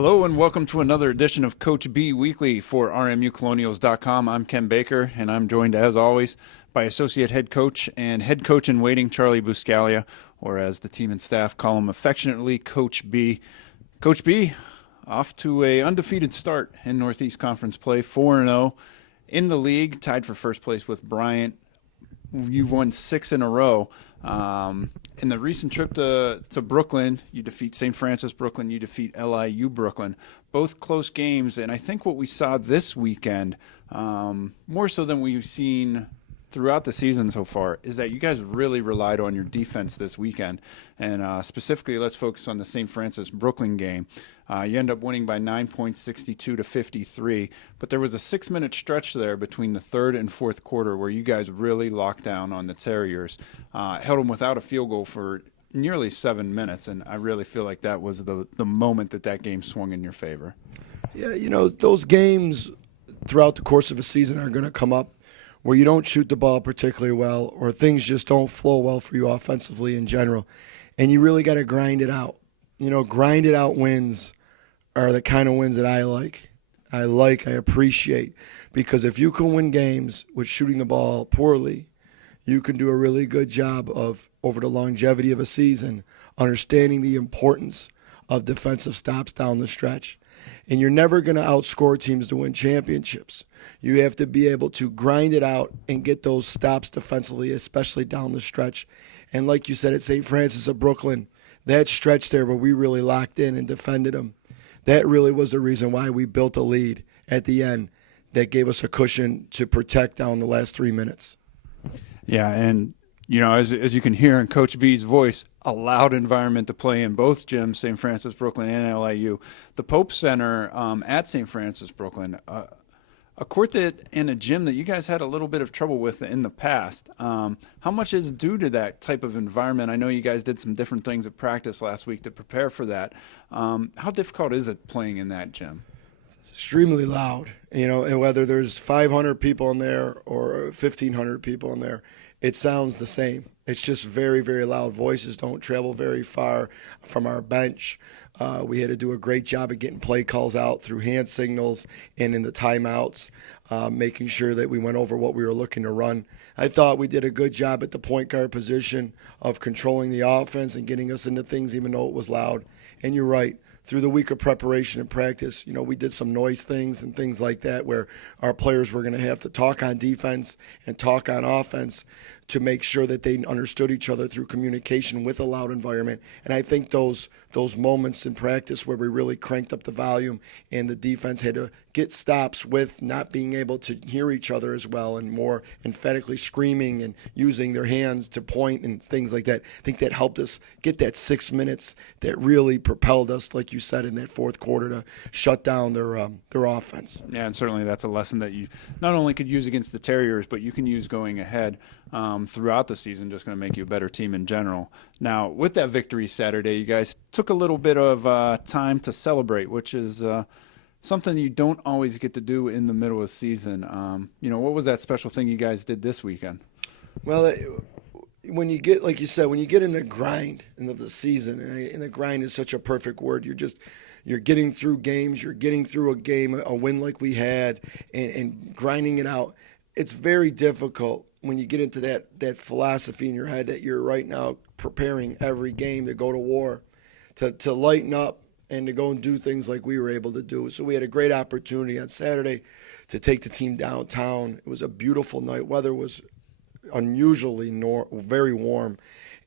Hello and welcome to another edition of Coach B Weekly for RMUcolonials.com. I'm Ken Baker and I'm joined as always by Associate Head Coach and Head Coach in Waiting Charlie Buscalia, or as the team and staff call him affectionately, Coach B. Coach B, off to a undefeated start in Northeast Conference play, 4-0 in the league, tied for first place with Bryant. You've won 6 in a row. In the recent trip to Brooklyn, you defeat St. Francis Brooklyn, you defeat LIU Brooklyn. Both close games, and I think what we saw this weekend, more so than we've seen throughout the season so far, is that you guys really relied on your defense this weekend. And specifically, let's focus on the St. Francis Brooklyn game. You end up winning by 9 points, 62 to 53. But there was a 6-minute stretch there between the third and fourth quarter where you guys really locked down on the Terriers, held them without a field goal for nearly 7 minutes. And I really feel like that was the moment that game swung in your favor. Yeah, those games throughout the course of a season are going to come up where you don't shoot the ball particularly well, or things just don't flow well for you offensively in general. And you really got to grind it out. Grind it out wins are the kind of wins that I like. I appreciate. Because if you can win games with shooting the ball poorly, you can do a really good job of, over the longevity of a season, understanding the importance of defensive stops down the stretch. And you're never going to outscore teams to win championships. You have to be able to grind it out and get those stops defensively, especially down the stretch. And like you said at St. Francis of Brooklyn, that stretch there where we really locked in and defended them, that really was the reason why we built a lead at the end that gave us a cushion to protect down the last 3 minutes. Yeah, and as you can hear in Coach B's voice, a loud environment to play in both gyms, St. Francis Brooklyn and LIU. The Pope Center at St. Francis Brooklyn, a court and a gym that you guys had a little bit of trouble with in the past. How much is due to that type of environment? I know you guys did some different things at practice last week to prepare for that. How difficult is it playing in that gym? It's extremely loud, and whether there's 500 people in there or 1,500 people in there, it sounds the same. It's just very, very loud. Voices don't travel very far from our bench. We had to do a great job of getting play calls out through hand signals and in the timeouts, making sure that we went over what we were looking to run. I thought we did a good job at the point guard position of controlling the offense and getting us into things even though it was loud. And you're right. Through the week of preparation and practice, we did some noise things and things like that where our players were going to have to talk on defense and talk on offense to make sure that they understood each other through communication with a loud environment. And I think those moments in practice where we really cranked up the volume and the defense had to get stops with not being able to hear each other as well and more emphatically screaming and using their hands to point and things like that. I think that helped us get that 6 minutes that really propelled us, like you said, in that fourth quarter to shut down their offense. Yeah, and certainly that's a lesson that you not only could use against the Terriers, but you can use going ahead throughout the season, just going to make you a better team in general. Now, with that victory Saturday, you guys took a little bit of time to celebrate, which is something you don't always get to do in the middle of the season. What was that special thing you guys did this weekend? Well, when you get, like you said, when you get in the grind of the season, and the grind is such a perfect word, you're getting through games, you're getting through a game, a win like we had, and grinding it out. It's very difficult when you get into that philosophy in your head that you're right now preparing every game to go to war, to lighten up and to go and do things like we were able to do. So we had a great opportunity on Saturday to take the team downtown. It was a beautiful night. Weather was unusually very warm.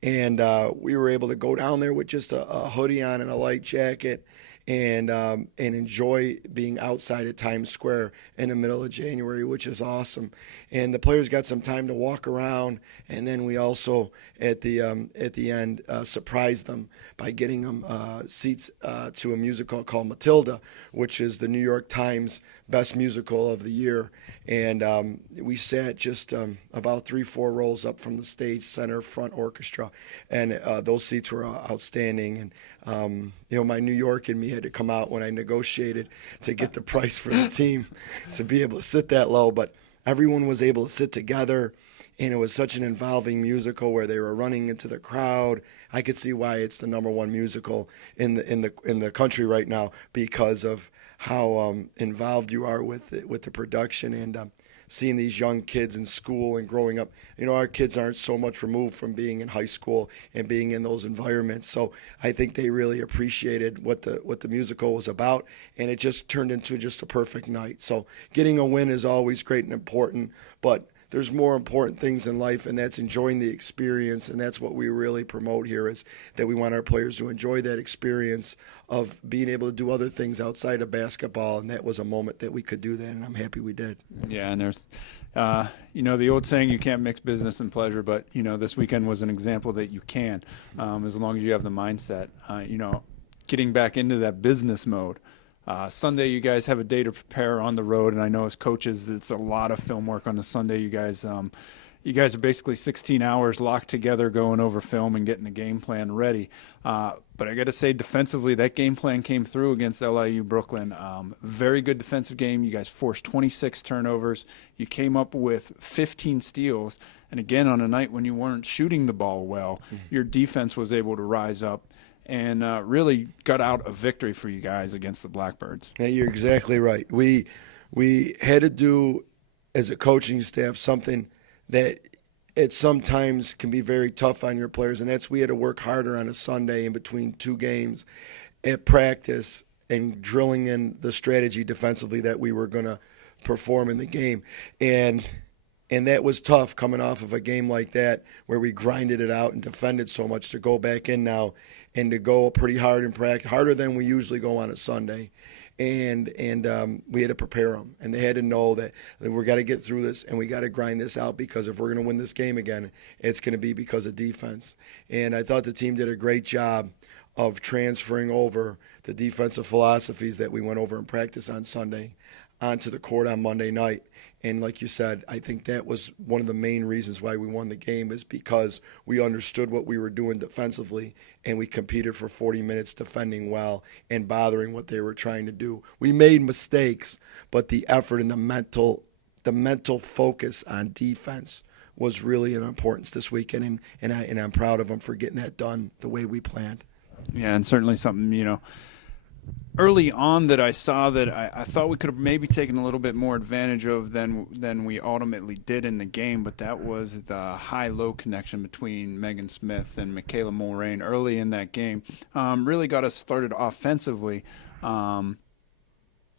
And we were able to go down there with just a hoodie on and a light jacket and enjoy being outside at Times Square in the middle of January, which is awesome. And the players got some time to walk around, and then we also at the end surprised them by getting them seats to a musical called Matilda, which is the New York Times Best Musical of the Year. And we sat just about 3-4 rows up from the stage center front orchestra, and those seats were outstanding. And my New York in me had to come out when I negotiated to get the price for the team to be able to sit that low. But everyone was able to sit together and it was such an involving musical where they were running into the crowd. I could see why it's the number one musical in the country right now because of how involved you are with with the production and seeing these young kids in school and growing up. Our kids aren't so much removed from being in high school and being in those environments. So I think they really appreciated what the musical was about, and it just turned into just a perfect night. So getting a win is always great and important, but there's more important things in life, and that's enjoying the experience, and that's what we really promote here is that we want our players to enjoy that experience of being able to do other things outside of basketball, and that was a moment that we could do that, and I'm happy we did. Yeah, and there's, the old saying, you can't mix business and pleasure, but, this weekend was an example that you can, as long as you have the mindset, getting back into that business mode. Sunday, you guys have a day to prepare on the road, and I know as coaches, it's a lot of film work on the Sunday. You guys are basically 16 hours locked together going over film and getting the game plan ready. But I got to say, defensively, that game plan came through against LIU Brooklyn. Very good defensive game. You guys forced 26 turnovers. You came up with 15 steals. And again, on a night when you weren't shooting the ball well, your defense was able to rise up and really got out a victory for you guys against the Blackbirds. Yeah, you're exactly right. We had to do, as a coaching staff, something that it sometimes can be very tough on your players, and that's we had to work harder on a Sunday in between two games at practice and drilling in the strategy defensively that we were going to perform in the game. And that was tough coming off of a game like that where we grinded it out and defended so much to go back in now and to go pretty hard in practice, harder than we usually go on a Sunday. And we had to prepare them. And they had to know that we've got to get through this and we got to grind this out because if we're going to win this game again, it's going to be because of defense. And I thought the team did a great job of transferring over the defensive philosophies that we went over in practice on Sunday onto the court on Monday night. And like you said, I think that was one of the main reasons why we won the game is because we understood what we were doing defensively and we competed for 40 minutes defending well and bothering what they were trying to do. We made mistakes, but the effort and the mental focus on defense was really an importance this weekend, and I'm proud of them for getting that done the way we planned. Yeah, and certainly something, early on that I saw that I thought we could have maybe taken a little bit more advantage of than we ultimately did in the game, but that was the high-low connection between Megan Smith and Michaela Mulrain early in that game. Really got us started offensively.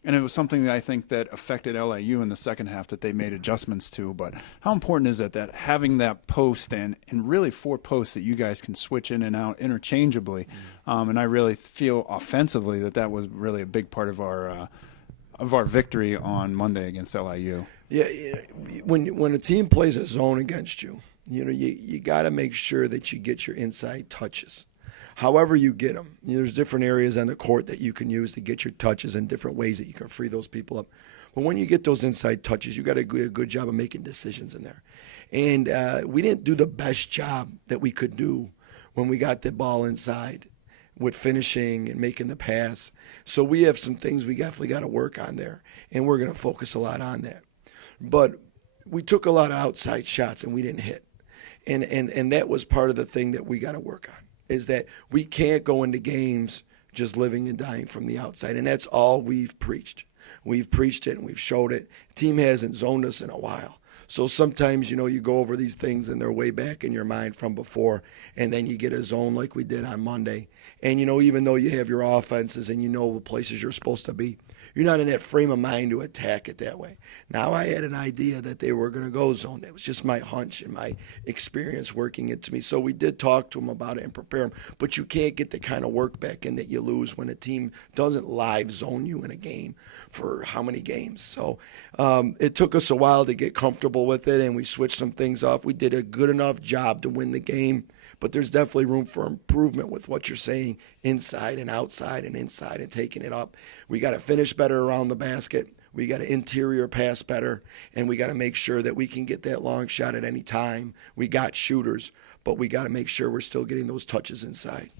And it was something that I think that affected LIU in the second half that they made adjustments to. But how important is it that having that post and really 4 posts that you guys can switch in and out interchangeably? And I really feel offensively that was really a big part of our victory on Monday against LIU. Yeah, when a team plays a zone against you, you got to make sure that you get your inside touches. However you get them. There's different areas on the court that you can use to get your touches and different ways that you can free those people up. But when you get those inside touches, you got to do a good job of making decisions in there. And we didn't do the best job that we could do when we got the ball inside with finishing and making the pass. So we have some things we definitely got to work on there, and we're going to focus a lot on that. But we took a lot of outside shots, and we didn't hit. And that was part of the thing that we got to work on. Is that we can't go into games just living and dying from the outside. And that's all we've preached. We've preached it and we've showed it. Team hasn't zoned us in a while. So sometimes, you go over these things and they're way back in your mind from before, and then you get a zone like we did on Monday. And, even though you have your offenses and you know the places you're supposed to be, you're not in that frame of mind to attack it that way. Now, I had an idea that they were going to go zone. That was just my hunch and my experience working it to me. So we did talk to them about it and prepare them. But you can't get the kind of work back in that you lose when a team doesn't live zone you in a game for how many games. So it took us a while to get comfortable with it, and we switched some things off. We did a good enough job to win the game. But there's definitely room for improvement with what you're saying inside and outside and inside and taking it up. We got to finish better around the basket. We got to interior pass better, and we got to make sure that we can get that long shot at any time. We got shooters, but we got to make sure we're still getting those touches inside.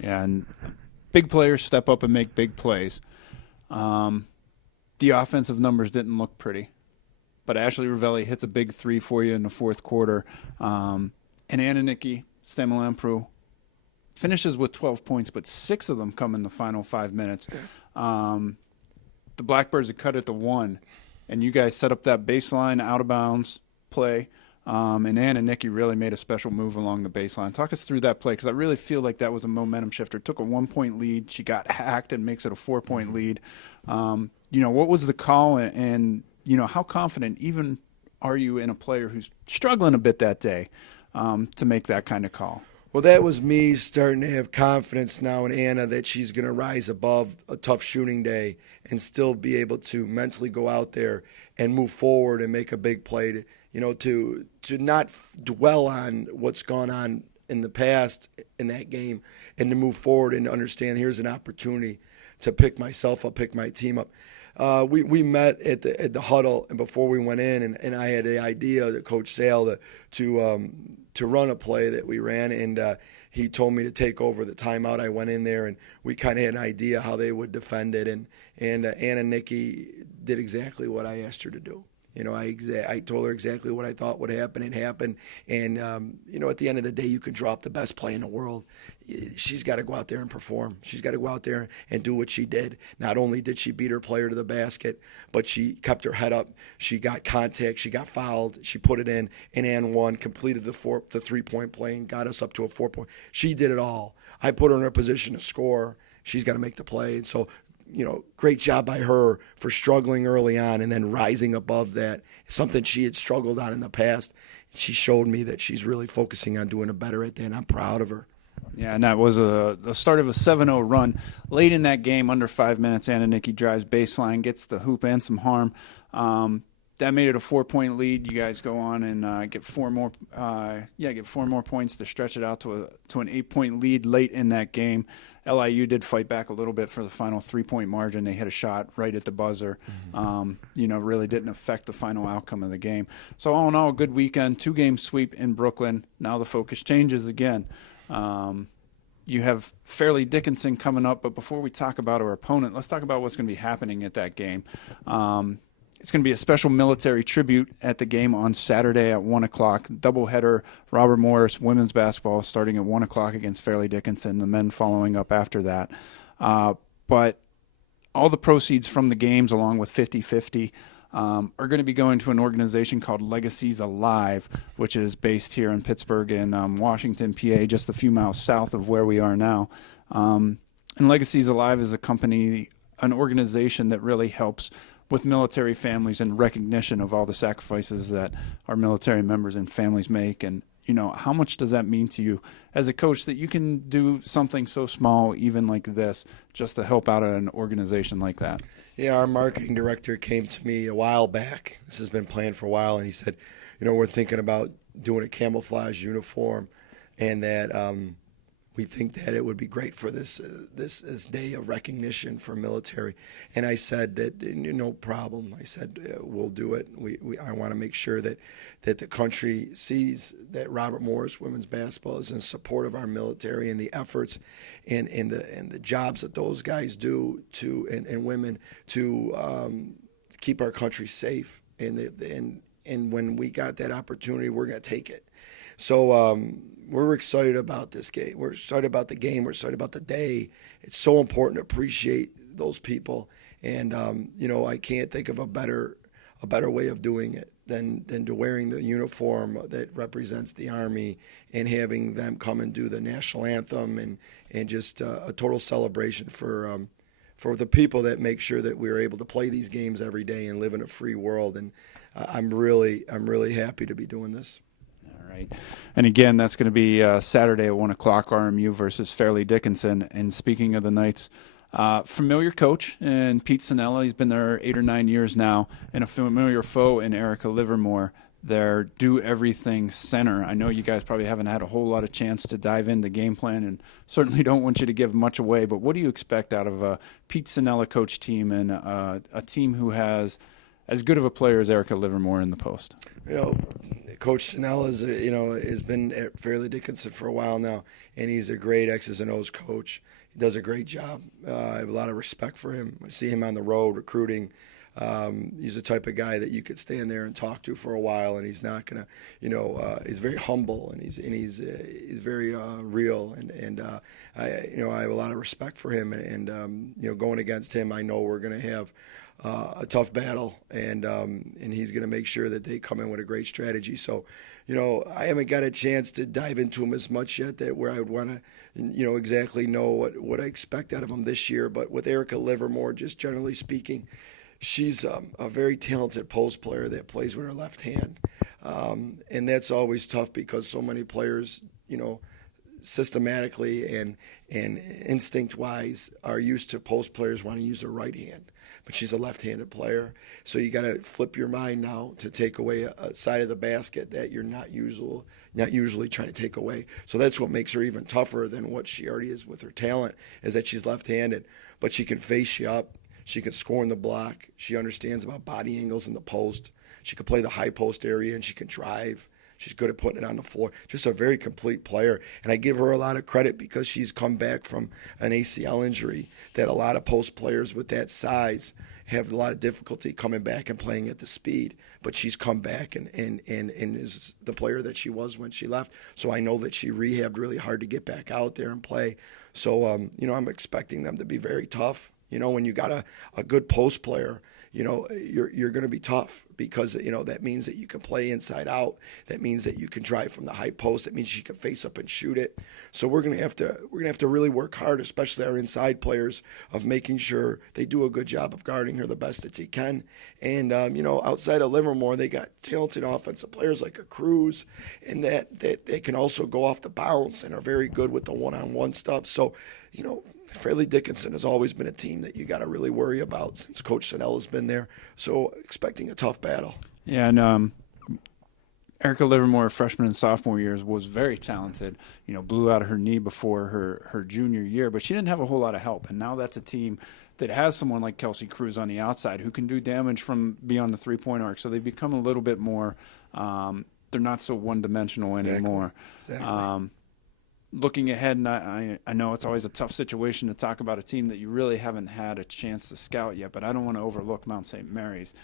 Yeah, and big players step up and make big plays. The offensive numbers didn't look pretty. but Ashley Ravelli hits a big three for you in the fourth quarter. And Anna Nicki Stamalampru finishes with 12 points, but 6 of them come in the final 5 minutes. The Blackbirds had cut it to 1, and you guys set up that baseline out-of-bounds play. And Anna Nicki really made a special move along the baseline. Talk us through that play, because I really feel like that was a momentum shifter. Took a 1-point lead. She got hacked and makes it a 4-point lead. What was the call, and how confident even are you in a player who's struggling a bit that day to make that kind of call? Well, that was me starting to have confidence now in Anna that she's going to rise above a tough shooting day and still be able to mentally go out there and move forward and make a big play. To not dwell on what's gone on in the past in that game, and to move forward and understand here's an opportunity to pick myself up, pick my team up. We met at the huddle, and before we went in, and I had the idea to Coach Sale to run a play that we ran, and he told me to take over the timeout. I went in there, and we kind of had an idea how they would defend it, and Anna Nicki did exactly what I asked her to do. I told her exactly what I thought would happen. It happened. And, at the end of the day, you can drop the best play in the world. She's got to go out there and perform. She's got to go out there and do what she did. Not only did she beat her player to the basket, but she kept her head up. She got contact. She got fouled. She put it in, and won, completed the 3-point play, and got us up to a 4-point. She did it all. I put her in a position to score. She's got to make the play. And so, great job by her for struggling early on and then rising above that. Something she had struggled on in the past. She showed me that she's really focusing on doing it better at that, and I'm proud of her. Yeah, and that was the start of a 7-0 run. Late in that game, under 5 minutes, Anna Nicki drives baseline, gets the hoop and some harm. That made it a 4-point lead. You guys go on and get 4 more points to stretch it out to an 8-point lead late in that game. LIU did fight back a little bit for the final 3-point margin. They hit a shot right at the buzzer. Really didn't affect the final outcome of the game. So all in all, a good weekend. 2-game sweep in Brooklyn. Now the focus changes again. You have Fairleigh Dickinson coming up, but before we talk about our opponent, let's talk about what's going to be happening at that game. It's going to be a special military tribute at the game on Saturday at 1 o'clock. Doubleheader, Robert Morris, women's basketball starting at 1 o'clock against Fairleigh Dickinson, the men following up after that. But all the proceeds from the games, along with 50-50, are going to be going to an organization called Legacies Alive, which is based here in Pittsburgh and Washington, PA, just a few miles south of where we are now. And Legacies Alive is an organization that really helps with military families and recognition of all the sacrifices that our military members and families make. And, how much does that mean to you as a coach that you can do something so small, even like this, just to help out an organization like that? Yeah, our marketing director came to me a while back. This has been planned for a while, and he said, we're thinking about doing a camouflage uniform, and that we think that it would be great for this day of recognition for military. And I said that no problem. I said we'll do it. I want to make sure that the country sees that Robert Morris women's basketball is in support of our military and the efforts and the jobs that those guys do and women to keep our country safe. And when we got that opportunity, we're going to take it. So we're excited about this game. We're excited about the game. We're excited about the day. It's so important to appreciate those people. And I can't think of a better way of doing it than to wearing the uniform that represents the Army and having them come and do the national anthem and just a total celebration for the people that make sure that we're able to play these games every day and live in a free world. And I'm really happy to be doing this. Right. And again, that's going to be Saturday at 1 o'clock, RMU versus Fairleigh Dickinson. And speaking of the Knights, familiar coach in Pete Sinella. He's been there 8 or 9 years now, and a familiar foe in Erica Livermore, their do-everything center. I know you guys probably haven't had a whole lot of chance to dive into game plan, and certainly don't want you to give much away, but what do you expect out of a Pete Sinella coach team and a team who has as good of a player as Erica Livermore in the post? Coach Sinella has been at Fairleigh Dickinson for a while now, and he's a great X's and O's coach. He does a great job. I have a lot of respect for him. I see him on the road recruiting He's the type of guy that you could stand there and talk to for a while, and he's not gonna, he's very humble, and he's very real, and I have a lot of respect for him, and going against him, I know we're gonna have a tough battle, and he's going to make sure that they come in with a great strategy. So, I haven't got a chance to dive into him as much yet that where I would want to, exactly know what I expect out of him this year. But with Erica Livermore, just generally speaking, she's a very talented post player that plays with her left hand, and that's always tough because so many players, systematically and instinct wise are used to post players want to use their right hand, but she's a left-handed player, so you got to flip your mind now to take away a side of the basket that you're not usually trying to take away. So that's what makes her even tougher than what she already is with her talent, is that she's left-handed, but she can face you up, she can score in the block, she understands about body angles in the post, she can play the high post area, and she can drive. She's good at putting it on the floor. Just a very complete player. And I give her a lot of credit because she's come back from an ACL injury that a lot of post players with that size have a lot of difficulty coming back and playing at the speed. But she's come back and is the player that she was when she left. So I know that she rehabbed really hard to get back out there and play. So, I'm expecting them to be very tough. When you got a good post player, you're going to be tough because, that means that you can play inside out. That means that you can drive from the high post. That means you can face up and shoot it. So we're going to have to really work hard, especially our inside players, of making sure they do a good job of guarding her the best that they can. And, outside of Livermore, they got talented offensive players like a Cruz, and that they can also go off the bounce and are very good with the one-on-one stuff. So, Fairleigh Dickinson has always been a team that you got to really worry about since Coach Sinnell has been there. So expecting a tough battle. Yeah, and Erica Livermore, freshman and sophomore years, was very talented. Blew out her knee before her junior year, but she didn't have a whole lot of help. And now that's a team that has someone like Kelsey Cruz on the outside who can do damage from beyond the three-point arc. So they've become a little bit more they're not so one-dimensional anymore. Exactly. Looking ahead, and I know it's always a tough situation to talk about a team that you really haven't had a chance to scout yet, but I don't want to overlook Mount St. Mary's,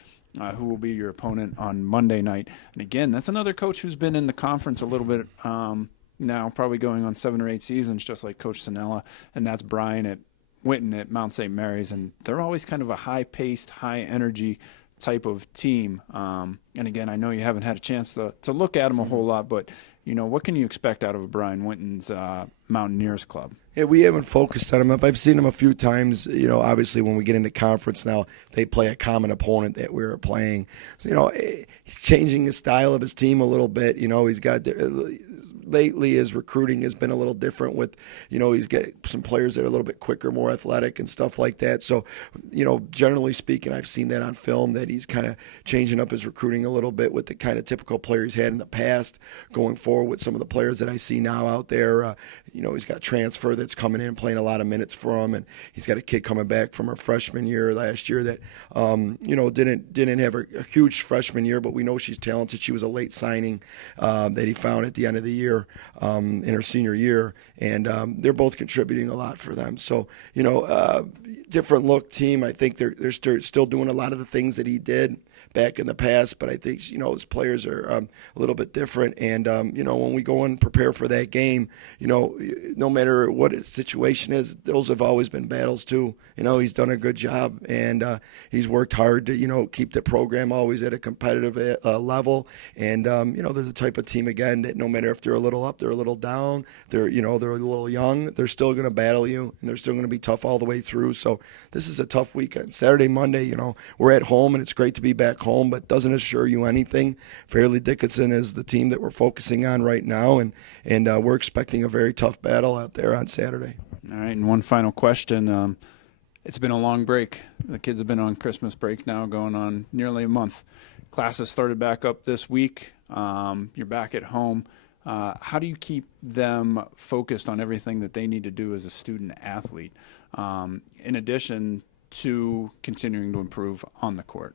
who will be your opponent on Monday night. And again, that's another coach who's been in the conference a little bit now, probably going on 7 or 8 seasons, just like Coach Sinella, and that's Brian Witten at Mount St. Mary's. And they're always kind of a high-paced, high-energy type of team. And again, I know you haven't had a chance to look at them a whole lot, but what can you expect out of Brian Witten's Mountaineers club? Yeah, we haven't focused on him. I've seen him a few times. Obviously when we get into conference now, they play a common opponent that we're playing. He's changing the style of his team a little bit. He's got lately his recruiting has been a little different with, he's got some players that are a little bit quicker, more athletic and stuff like that. So, generally speaking, I've seen that on film that he's kind of changing up his recruiting a little bit with the kind of typical players he's had in the past, going forward with some of the players that I see now out there. He's got transfer that's coming in, playing a lot of minutes for him, and he's got a kid coming back from her freshman year last year that, didn't have a huge freshman year, but we know she's talented. She was a late signing that he found at the end of the year in her senior year, and they're both contributing a lot for them. So, different look team. I think they're still doing a lot of the things that he did back in the past, but I think his players are a little bit different. And when we go and prepare for that game, no matter what the situation is, those have always been battles too. He's done a good job, and he's worked hard to keep the program always at a competitive level. And they're the type of team again that no matter if they're a little up, they're a little down, they're a little young, they're still going to battle you, and they're still going to be tough all the way through. So this is a tough weekend. Saturday, Monday, we're at home, and it's great to be back home, but doesn't assure you anything. Fairleigh Dickinson is the team that we're focusing on right now, and we're expecting a very tough battle out there on Saturday. All right, and one final question. It's been a long break. The kids have been on Christmas break now, going on nearly a month. Classes started back up this week. You're back at home. How do you keep them focused on everything that they need to do as a student athlete, in addition to continuing to improve on the court?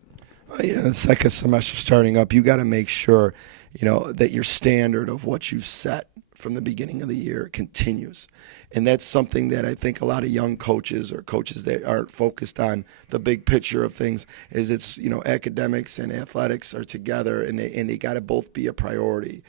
The second semester starting up, you got to make sure that your standard of what you've set from the beginning of the year continues. And that's something that I think a lot of young coaches or coaches that aren't focused on the big picture of things is it's, academics and athletics are together and they got to both be a priority.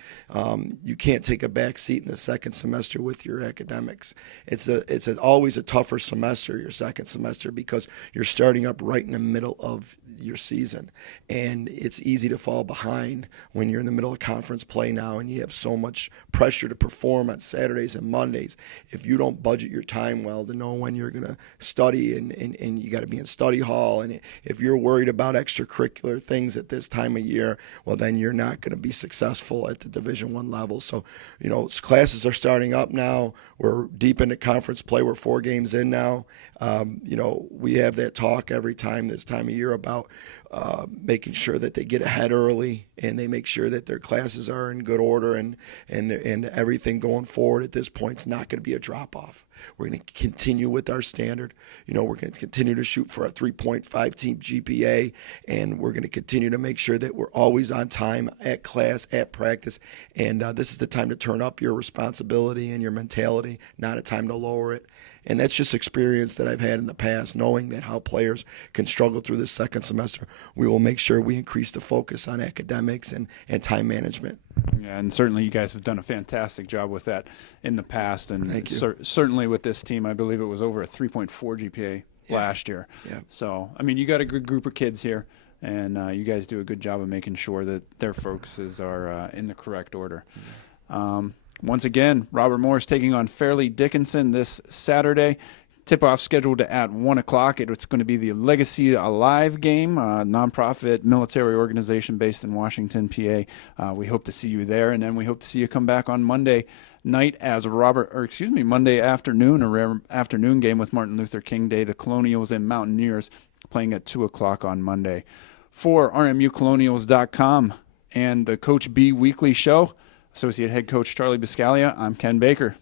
You can't take a back seat in the second semester with your academics. It's always a tougher semester, your second semester, because you're starting up right in the middle of your season. And it's easy to fall behind when you're in the middle of conference play now and you have so much pressure to perform on Saturdays and Mondays. If you don't budget your time well to know when you're going to study and you got to be in study hall, and if you're worried about extracurricular things at this time of year, well, then you're not going to be successful at the Division I level. So, classes are starting up now. We're deep into conference play. We're 4 games in now. We have that talk every time this time of year about making sure that they get ahead early and they make sure that their classes are in good order and everything going forward at this point is not going to be a drop-off. We're going to continue with our standard. We're going to continue to shoot for a 3.5 team GPA, and we're going to continue to make sure that we're always on time at class, at practice, and this is the time to turn up your responsibility and your mentality, not a time to lower it. And that's just experience that I've had in the past, knowing that how players can struggle through this second semester. We will make sure we increase the focus on academics and time management. Yeah, and certainly you guys have done a fantastic job with that in the past. And Thank you. Certainly with this team, I believe it was over a 3.4 GPA last year. Yeah. So, you got a good group of kids here, and you guys do a good job of making sure that their focuses are in the correct order. Once again, Robert Morris taking on Fairleigh Dickinson this Saturday. Tip-off scheduled at 1 o'clock. It's going to be the Legacy Alive game, a nonprofit military organization based in Washington, PA. We hope to see you there, and then we hope to see you come back on Monday night as Monday afternoon, a rare afternoon game with Martin Luther King Day, the Colonials and Mountaineers playing at 2 o'clock on Monday. For RMUcolonials.com and the Coach B Weekly Show, Associate Head Coach Charlie Buscaglia, I'm Ken Baker.